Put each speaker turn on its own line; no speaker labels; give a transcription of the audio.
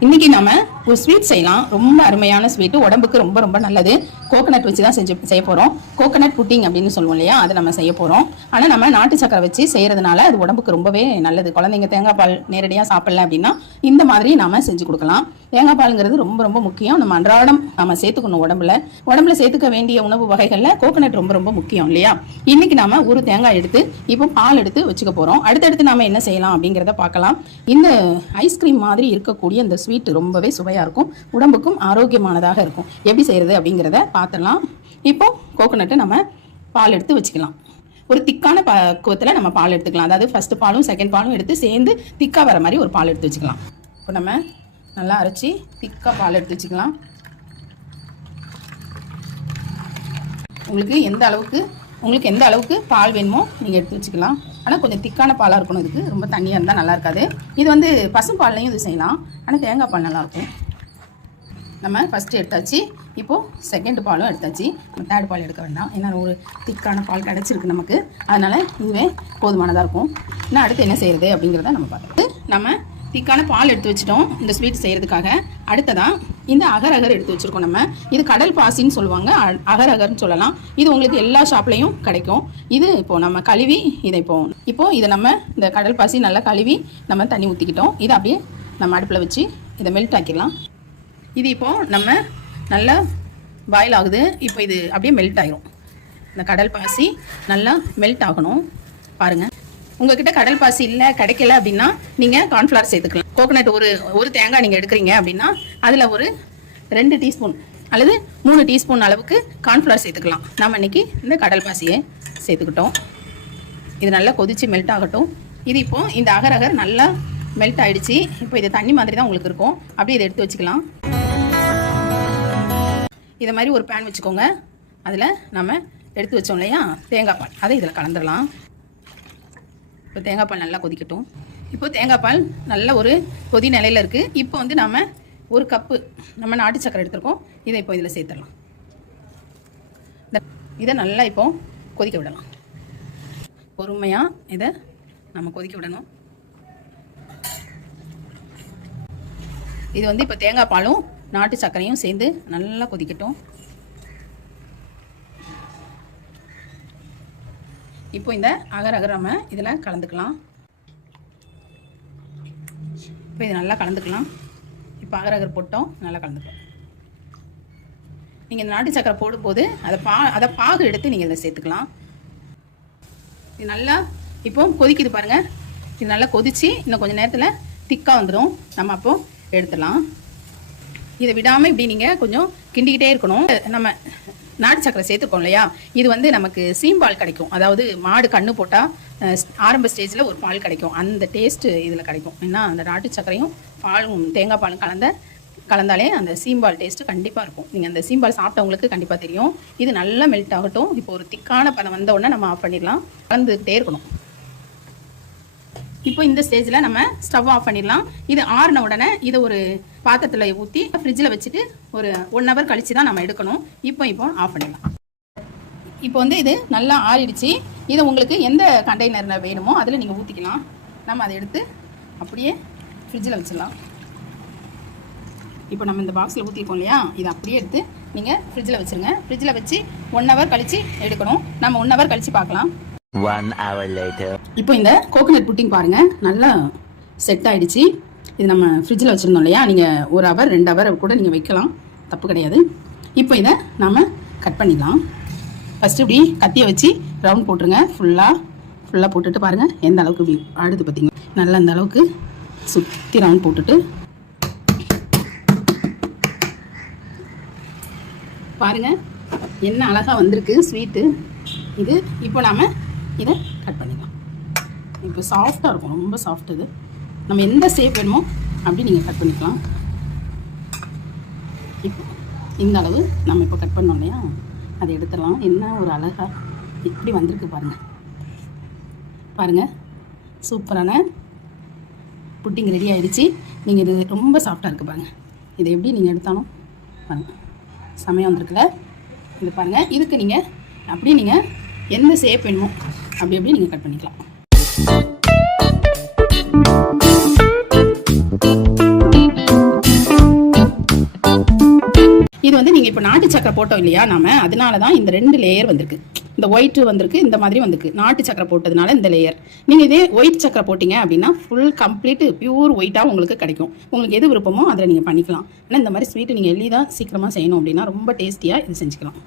இன்னைக்கு நாம ஒரு ஸ்வீட் செய்யலாம். ரொம்ப அருமையான ஸ்வீட் உடம்புக்கு ரொம்ப ரொம்ப நல்லது. கோகனட் வச்சு தான் செஞ்சு செய்ய போகிறோம் கோகனட் புட்டிங் அப்படின்னு சொல்லுவோம் இல்லையா? அதை நம்ம செய்ய போகிறோம் ஆனால் நம்ம நாட்டு சக்கரை வச்சு செய்யறதுனால அது உடம்புக்கு ரொம்பவே நல்லது. குழந்தைங்க தேங்காய் பால் நேரடியாக சாப்பிடல அப்படின்னா இந்த மாதிரி நாம செஞ்சு கொடுக்கலாம். தேங்காய் பாலுங்கிறது ரொம்ப ரொம்ப முக்கியம். நம்ம அன்றாடம் நம்ம சேர்த்துக்கணும் உடம்புல. உடம்புல சேர்த்துக்க வேண்டிய உணவு வகைகளில் கோகனட் ரொம்ப ரொம்ப முக்கியம் இல்லையா? இன்னைக்கு நாம ஒரு தேங்காய் எடுத்து இப்போ பால் எடுத்து வச்சுக்க போகிறோம் அடுத்தடுத்து நாம என்ன செய்யலாம் அப்படிங்கிறத பார்க்கலாம். இந்த ஐஸ்கிரீம் மாதிரி இருக்கக்கூடிய இந்த ஸ்வீட் ரொம்பவே சுவையாக இருக்கும். உடம்புக்கும் ஆரோக்கியமானதாக இருக்கும். எப்படி செய்யறது அப்படிங்கிறத பார்த்துடலாம். இப்போ கோகோனட்டு நம்ம பால் எடுத்து வச்சுக்கலாம். ஒரு திக்கான பக்குவத்தில் நம்ம பால் எடுத்துக்கலாம். அதாவது ஃபர்ஸ்ட் பாலும் செகண்ட் பாலும் எடுத்து சேர்ந்து திக்காக வர மாதிரி ஒரு பால் எடுத்து வச்சுக்கலாம். இப்போ நம்ம நல்லா அரைச்சி திக்காக பால் எடுத்து வச்சுக்கலாம். உங்களுக்கு எந்த அளவுக்கு உங்களுக்கு எந்த அளவுக்கு பால் வேணுமோ நீங்கள் எடுத்து வச்சுக்கலாம். ஆனால் கொஞ்சம் திக்கான பாலாக இருக்கணும் இதுக்கு. ரொம்ப தண்ணியாக இருந்தால் நல்லா இருக்காது. இது வந்து பசும் பால்லையும் இது செய்யலாம். ஆனால் தேங்காய் பால் நல்லாயிருக்கும் நம்ம ஃபஸ்ட்டு எடுத்தாச்சு. இப்போது செகண்ட் பாலும் எடுத்தாச்சு. நம்ம தேர்ட் பால் எடுக்க வேண்டாம். ஏன்னா ஒரு திக்கான பால் கிடச்சிருக்கு நமக்கு. அதனால் இதுவே போதுமானதாக இருக்கும். இன்னும் அடுத்து என்ன செய்கிறது அப்படிங்கிறத நம்ம பார்த்து நம்ம திக்கான பால் எடுத்து வச்சிட்டோம். இந்த ஸ்வீட் செய்கிறதுக்காக அடுத்ததாக இந்த அகர் அகர் எடுத்து வச்சுருக்கோம் நம்ம. இது கடல் பாசின்னு சொல்லுவாங்க. அ- அகர் அகர்னு சொல்லலாம். இது உங்களுக்கு எல்லா ஷாப்லேயும் கிடைக்கும். இது இப்போது நம்ம கழுவி இதை இப்போது இப்போது இதை நம்ம இந்த கடல் பாசி நல்லா கழுவி நம்ம தண்ணி ஊற்றிக்கிட்டோம் இதை அப்படியே நம்ம அடுப்பில் வச்சு இதை மெல்ட் ஆக்கிடலாம். இது இப்போது நம்ம நல்லா பாயில் ஆகுது. இப்போ இது அப்படியே மெல்ட் ஆகிரும் இந்த கடல் பாசி நல்லா மெல்ட் ஆகணும். பாருங்க. உங்ககிட்ட கடல் பாசி இல்லை கிடைக்கல அப்படின்னா நீங்கள் கார்ன்ஃப்ளவர் சேர்த்துக்கலாம். கோகனட் ஒரு ஒரு தேங்காய் நீங்கள் எடுக்கிறீங்க அப்படின்னா அதில் ஒரு ரெண்டு டீஸ்பூன் அல்லது மூணு டீஸ்பூன் அளவுக்கு கார்ன்ஃப்ளவர் சேர்த்துக்கலாம். நம்ம இன்றைக்கி இந்த கடல் பாசியை சேர்த்துக்கிட்டோம். இது நல்லா கொதித்து மெல்ட் ஆகட்டும். இது இப்போது இந்த அகர் அகர் நல்லா மெல்ட் ஆகிடுச்சி இப்போ இது தண்ணி மாதிரி தான் உங்களுக்கு இருக்கும். அப்படியே இதை எடுத்து வச்சுக்கலாம். இதை மாதிரி ஒரு பேன் வச்சுக்கோங்க. அதில் நம்ம எடுத்து வச்சோம் இல்லையா? தேங்காய் பால். அதை இதில் கலந்துடலாம் இப்போ தேங்காய் பால் நல்லா கொதிக்கட்டும். இப்போ தேங்காய் பால் நல்ல ஒரு கொதி நிலையில் இருக்குது இப்போ வந்து நம்ம ஒரு கப்பு நம்ம நாட்டு சக்கரை எடுத்திருக்கோம். இதை இப்போ இதில் சேர்த்துடலாம். இதை நல்லா இப்போ கொதிக்க விடலாம். பொறுமையாக இதை நம்ம கொதிக்க விடணும். இது வந்து இப்போ தேங்காய் பாலும் நாட்டு சர்க்கரையும் சேர்ந்து நல்லா கொதிக்கட்டும். இப்போ இந்த அகர் அகர் நம்ம இதில் கலந்துக்கலாம். இப்போ இது நல்லா கலந்துக்கலாம். இப்போ அகர் அகர் போட்டோம் நல்லா கலந்துக்கலாம். நீங்கள் இந்த நாட்டு சக்கரை போடும்போது அதை பா அதை பாகு எடுத்து நீங்கள் இதை சேர்த்துக்கலாம். இது நல்லா இப்போ கொதிக்குது பாருங்கள் இது நல்லா கொதிச்சு இன்னும் கொஞ்சம் நேரத்தில் திக்காக வந்துடும் நம்ம அப்போது எடுத்துடலாம். இதை விடாமல் இப்படி நீங்கள் கொஞ்சம் கிண்டிக்கிட்டே இருக்கணும். நம்ம நாட்டு சக்கரை சேர்த்துக்கோம் இல்லையா? இது வந்து நமக்கு சீம்பால் கிடைக்கும். அதாவது மாடு கண்ணு போட்டால் ஆரம்ப ஸ்டேஜில் ஒரு பால் கிடைக்கும். அந்த டேஸ்ட்டு இதில் கிடைக்கும். ஏன்னா அந்த நாட்டு சக்கரையும் பாலும் தேங்காய் பாலும் கலந்த கலந்தாலே அந்த சீம்பால் டேஸ்ட்டு கண்டிப்பாக இருக்கும். நீங்கள் அந்த சீம்பால் சாப்பிட்டவங்களுக்கு கண்டிப்பாக தெரியும். இது நல்லா மெல்ட் ஆகட்டும். இப்போ ஒரு திக்கான பதம் வந்த உடனே நம்ம ஆஃப் பண்ணிடலாம். கலந்துக்கிட்டே இருக்கணும். இப்போ இந்த ஸ்டேஜில் நம்ம ஸ்டவ் ஆஃப் பண்ணிடலாம். இது ஆறின உடனே இதை ஒரு பாத்திரத்தில் ஊற்றி ஃப்ரிட்ஜில் வச்சுட்டு ஒரு ஒன் ஹவர் கழிச்சு தான் நம்ம எடுக்கணும். இப்போ இப்போ ஆஃப் பண்ணிடலாம். இப்போ வந்து இது நல்லா ஆறிடுச்சு. இதை உங்களுக்கு எந்த கண்டெய்னரில் வேணுமோ அதில் நீங்கள் ஊற்றிக்கலாம் நம்ம அதை எடுத்து அப்படியே ஃப்ரிட்ஜில் வச்சிடலாம். இப்போ நம்ம இந்த பாக்ஸில் ஊற்றிருக்கோம் இல்லையா? இதை அப்படியே எடுத்து நீங்கள் ஃப்ரிட்ஜில் வச்சுருங்க. ஃப்ரிட்ஜில் வச்சு ஒன் ஹவர் கழித்து எடுக்கணும். நம்ம ஒன் ஹவர் கழித்து பார்க்கலாம்.
One hour later.
இப்போ இந்த கோகோனட் புட்டிங் பாருங்க நல்லா செட் ஆயிடுச்சு. இது நம்ம ஃப்ரிட்ஜில் வச்சுருந்தோம் இல்லையா? நீங்கள் ஒரு ஹவர் ரெண்டு ஹவர் கூட நீங்கள் வைக்கலாம். தப்பு கிடையாது. இப்போ இதை நாம் கட் பண்ணிடலாம். ஃபஸ்ட்டு இப்படி கத்தியை வச்சு ரவுண்ட் போட்டுருங்க. ஃபுல்லாக ஃபுல்லாக போட்டுட்டு பாருங்கள் எந்த அளவுக்கு ஆடுது பார்த்தீங்க நல்லா அந்த அளவுக்கு சுற்றி ரவுண்ட் போட்டுட்டு. பாருங்க என்ன அழகாக வந்திருக்கு ஸ்வீட்டு இது இப்போ நாம் இதை கட் பண்ணிக்கலாம். இப்போ சாஃப்டாக இருக்கும் ரொம்ப சாஃப்ட் இது. நம்ம எந்த ஷேப் வேணுமோ அப்படி நீங்கள் கட் பண்ணிக்கலாம். இப்போ இந்த அளவு நம்ம இப்போ கட் பண்ணோம் இல்லையா? அதை எடுத்துடலாம். என்ன ஒரு அழகாக இப்படி வந்திருக்கு பாருங்கள் பாருங்கள் சூப்பரான புட்டிங் ரெடி ஆகிடுச்சி நீங்கள் இது ரொம்ப சாஃப்டாக இருக்குது பாருங்கள் இதை எப்படி நீங்கள் எடுத்தாலும் பாருங்கள் சமயம் வந்திருக்குல்ல? இது பாருங்கள் இதுக்கு நீங்கள் அப்படியே நீங்கள் எந்த ஷேப் வேணுமோ அப்படி அப்படியே நீங்கள் கட் பண்ணிக்கலாம். இது வந்து நீங்கள் இப்போ நாட்டு சக்கரை போட்டோம் இல்லையா நாம? அதனால தான் இந்த ரெண்டு லேயர் வந்திருக்கு. இந்த ஒயிட் வந்திருக்கு இந்த மாதிரி வந்திருக்கு. நாட்டு சக்கரை போட்டதுனால இந்த லேயர் நீங்கள் இதே ஒயிட் சக்கரை போட்டிங்க அப்படின்னா ஃபுல் கம்ப்ளீட் பியூர் ஒயிட்டாக உங்களுக்கு கிடைக்கும். உங்களுக்கு எது விருப்பமோ அதில் நீங்கள் பண்ணிக்கலாம். ஆனால் இந்த மாதிரி ஸ்வீட்டு நீங்கள் எளிதாக சீக்கிரமாக செய்யணும் அப்படின்னா ரொம்ப டேஸ்டியாக இது செஞ்சுக்கலாம்.